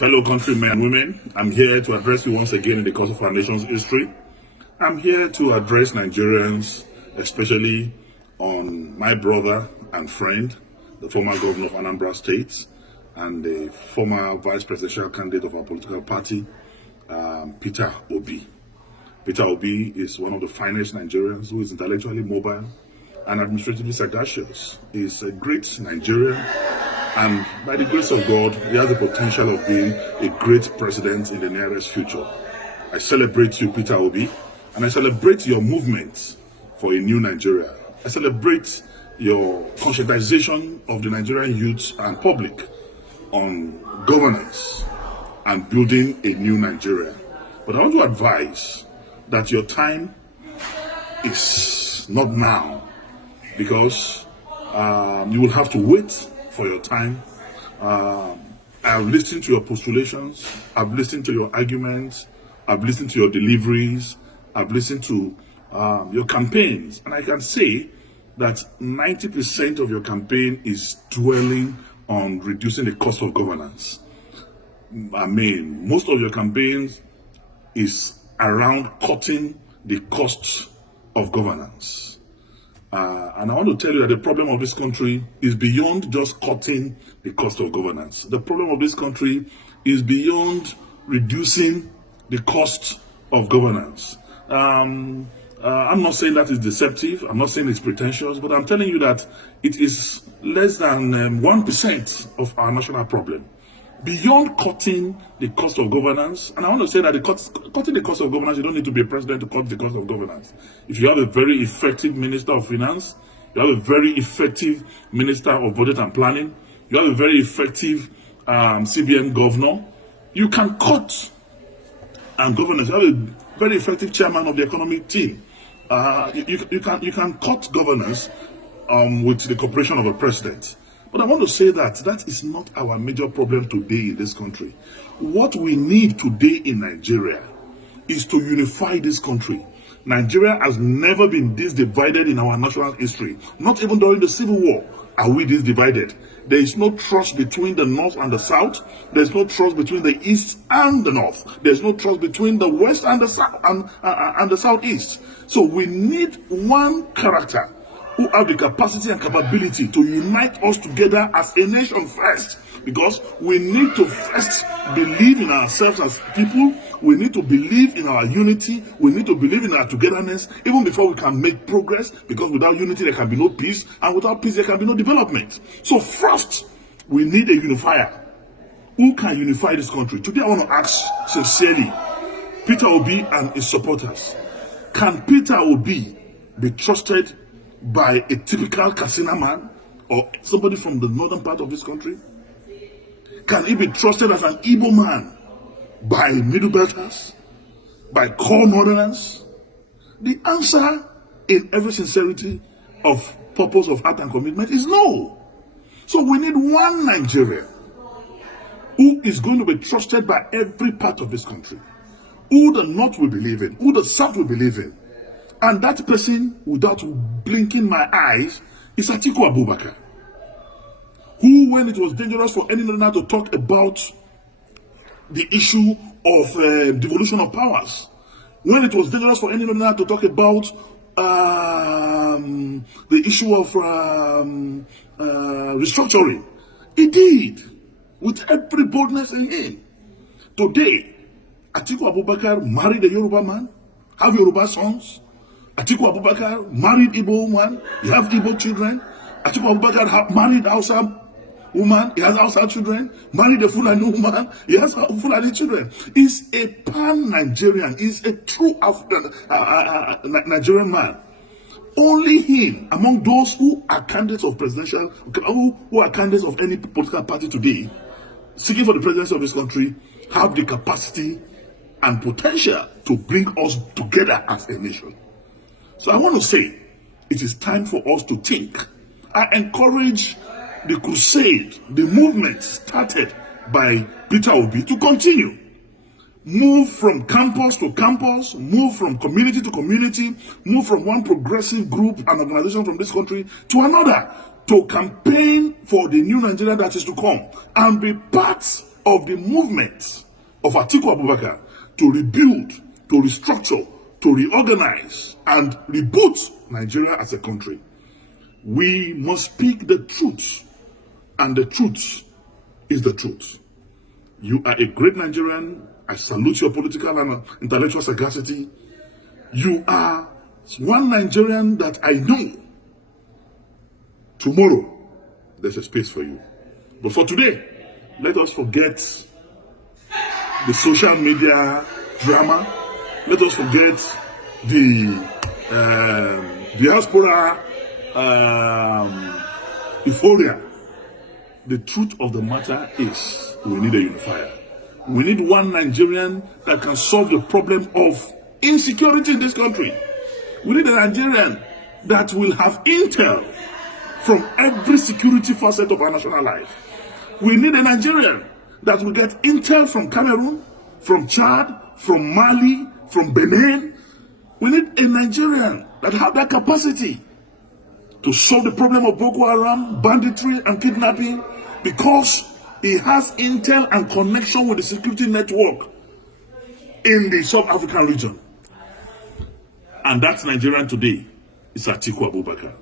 Fellow countrymen and women, I'm here to address you once again in the course of our nation's history. I'm here to address Nigerians, especially on my brother and friend, the former governor of Anambra State, and the former vice presidential candidate of our political party, Peter Obi. Peter Obi is one of the finest Nigerians who is intellectually mobile and administratively sagacious. He's a great Nigerian, and by the grace of God, he has the potential of being a great president in the nearest future. I celebrate you, Peter Obi, and I celebrate your movement for a new Nigeria. I celebrate your conscientization of the Nigerian youth and public on governance and building a new Nigeria. But I want to advise that your time is not now, because you will have to wait for your time. I've listened to your postulations, I've listened to your arguments, I've listened to your deliveries, I've listened to your campaigns, and I can say that 90% of your campaign is dwelling on reducing the cost of governance. I mean, most of your campaigns is around cutting the costs of governance. And I want to tell you that the problem of this country is beyond just cutting the cost of governance. The problem of this country is beyond reducing the cost of governance. I'm not saying that is deceptive, I'm not saying it's pretentious, but I'm telling you that it is less than 1% of our national problem. Beyond cutting the cost of governance, and I want to say that cutting the cost of governance, you don't need to be a president to cut the cost of governance. If you have a very effective Minister of Finance, you have a very effective Minister of Budget and Planning, you have a very effective CBN governor, you can cut and governance. You have a very effective chairman of the economic team. You can cut governance with the cooperation of a president. But I want to say that that is not our major problem today in this country. What we need today in Nigeria is to unify this country. Nigeria has never been this divided in our national history. Not even during the Civil War are we this divided. There is no trust between the North and the South. There is no trust between the East and the North. There is no trust between the West and the South and the Southeast. So we need one character who have the capacity and capability to unite us together as a nation first, because we need to first believe in ourselves as people. We need to believe in our unity. We need to believe in our togetherness even before we can make progress, because without unity there can be no peace, and without peace there can be no development. So first, we need a unifier. Who can unify this country? Today I want to ask sincerely Peter Obi and his supporters, can Peter Obi be trusted by a typical Katsina man or somebody from the northern part of this country? Can he be trusted as an Igbo man by Middle Belters, by core northerners? The answer, in every sincerity of purpose, of heart and commitment, is no. So we need one Nigeria who is going to be trusted by every part of this country, who the North will believe in, who the South will believe in. And that person, without blinking my eyes, is Atiku Abubakar, who, when it was dangerous for any northerner to talk about the issue of devolution of powers, when it was dangerous for any northerner to talk about the issue of restructuring, he did, with every boldness in him. Today, Atiku Abubakar married a Yoruba man, have Yoruba sons. Atiku Abubakar married Igbo woman, he has Igbo children. Atiku Abubakar married Hausa woman, he has Hausa children. Married a Fulani woman, he has Fulani children. He's a pan-Nigerian, he's a true African Nigerian man. Only him, among those who are candidates of presidential, who are candidates of any political party today, seeking for the presidency of this country, have the capacity and potential to bring us together as a nation. So I want to say, it is time for us to think. I encourage the crusade, the movement started by Peter Obi to continue. Move from campus to campus, move from community to community, move from one progressive group and organization from this country to another, to campaign for the new Nigeria that is to come, and be part of the movement of Atiku Abubakar to rebuild, to restructure, to reorganize, and reboot Nigeria as a country. We must speak the truth, and the truth is the truth. You are a great Nigerian. I salute your political and intellectual sagacity. You are one Nigerian that I know. Tomorrow, there's a space for you. But for today, let us forget the social media drama. Let us forget the diaspora euphoria. The truth of the matter is we need a unifier. We need one Nigerian that can solve the problem of insecurity in this country. We need a Nigerian that will have intel from every security facet of our national life. We need a Nigerian that will get intel from Cameroon, from Chad, from Mali, from Benin. We need a Nigerian that have that capacity to solve the problem of Boko Haram, banditry, and kidnapping, because he has intel and connection with the security network in the South African region. And that's Nigerian today. It's Atiku Abubakar.